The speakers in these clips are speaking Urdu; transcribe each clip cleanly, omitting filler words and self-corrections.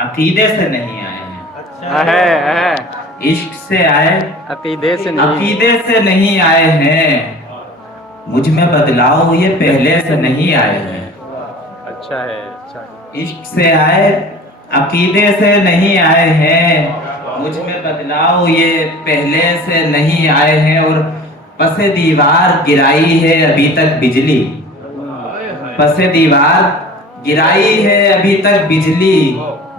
عقیدے سے نہیں آئے ہیں. ہے عشق سے آئے, عقیدے سے نہیں. عقیدے سے نہیں آئے ہیں. مجھ میں بدلاؤ یہ پہلے سے نہیں آئے ہیں. اچھا ہے, اچھا ہے. عشق سے آئے, عقیدے سے نہیں آئے ہیں. مجھ میں بدلاؤ یہ پہلے سے نہیں آئے ہیں. اور پس دیوار گرائی ہے ابھی تک بجلی, پس دیوار گرائی ہے ابھی تک بجلی.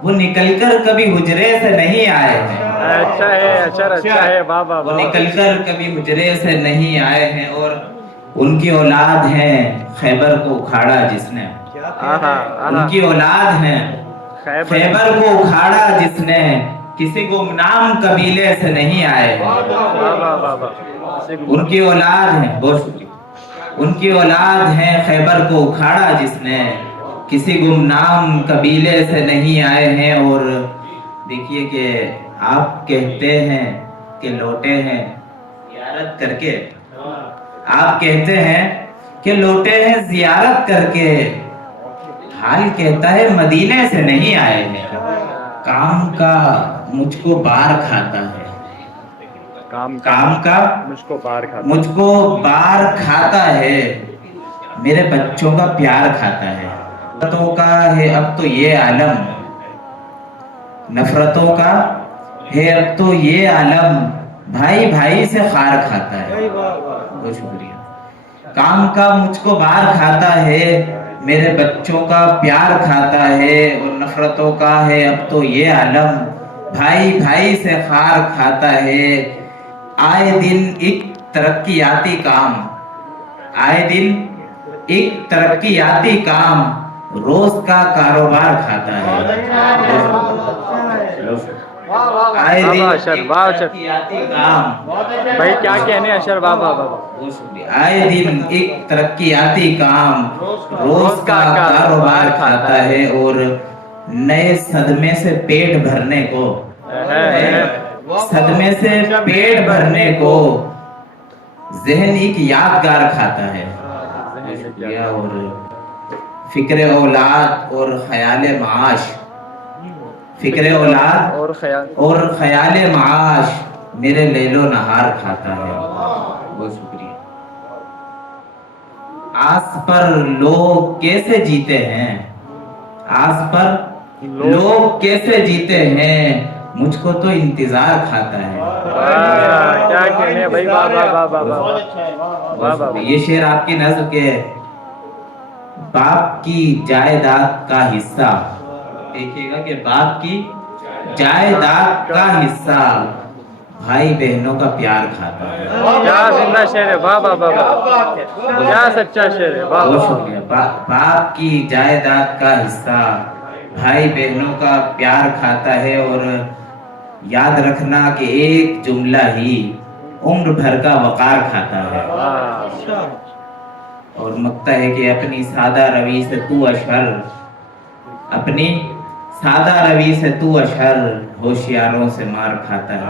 وہ نکل کر کبھی حجرے سے نہیں آئے ہیں. اچھا ہے, اچھا ہے. واہ واہ وہ واہ. نکل کر کبھی حجرے سے نہیں آئے ہیں. اور ان کی اولاد ہیں خیبر کو اکھاڑا جس نے, ان کی اولاد ہیں خیبر کو اکھاڑا جس نے. کسی گمنام قبیلے سے نہیں آئے ہیں. ان کی اولاد ہیں, بہت شکریہ, ان کی اولاد ہیں خیبر کو اکھاڑا جس نے. کسی گمنام قبیلے سے نہیں آئے ہیں. اور دیکھیے کہ آپ کہتے ہیں کہ لوٹے ہیں زیارت کر کے, آپ کہتے ہیں کہ لوٹے ہیں زیارت کر کے. حال کہتا ہے مدینے سے نہیں آئے ہیں. کام کا مجھ کو بار کھاتا ہے, کام کا مجھ کو بار کھاتا, مجھ کو بار کھاتا ہے. میرے بچوں کا پیار کھاتا ہے. نفرتوں کا ہے اب تو یہ عالم, نفرتوں کا ہے اب تو یہ عالم. بھائی بھائی سے خار کھاتا ہے. بہت شکریہ. کام کا مجھ کو بار کھاتا ہے, میرے بچوں کا پیار کھاتا ہے. اور نفرتوں کا ہے اب تو یہ عالم, بھائی بھائی سے خار کھاتا ہے. آئے دن ایک ترقیاتی کام, آئے دن ایک ترقیاتی کام, روز کا کاروبار کھاتا ہے. آئے دن ایک ترقیاتی کام, بھائی کیا کہنے اشر. واہ واہ واہ. آئے دن ایک ترقیاتی کام, روز کا کاروبار کھاتا ہے. اور نئے صدمے سے پیٹ بھرنے کو, صدمے سے پیٹ بھرنے کو ذہن ایک یادگار کھاتا ہے. اور فکر اولاد اور خیال معاش, فکر اولاد اور خیال معاش میرے لیل و نہار کھاتا ہے. بہت شکریہ. آس پر لوگ کیسے جیتے ہیں, آس پر لوگ کیسے جیتے ہیں, مجھ کو تو انتظار کھاتا ہے. کیا کہنے بھائی. واہ واہ واہ واہ. یہ شعر آپ کی نظم کے باپ کی جائیداد کا حصہ, دیکھیے گا کہ باپ کی جائیداد کا حصہ بھائی بہنوں کا پیار کھاتا ہے. کیا زندہ شعر ہے. واہ واہ واہ. کیا سچا شعر ہے. واہ بہت واہ. شکریہ. باپ کی جائیداد کا حصہ بھائی بہنوں کا پیار کھاتا ہے. اور یاد رکھنا کہ ایک جملہ ہی عمر بھر کا وقار کھاتا ہے. اور مکتا ہے کہ اپنی سادہ روی سے تو اشہر, اپنی سادہ روی سے تو اشہر, ہوشیاروں سے مار کھاتا ہے.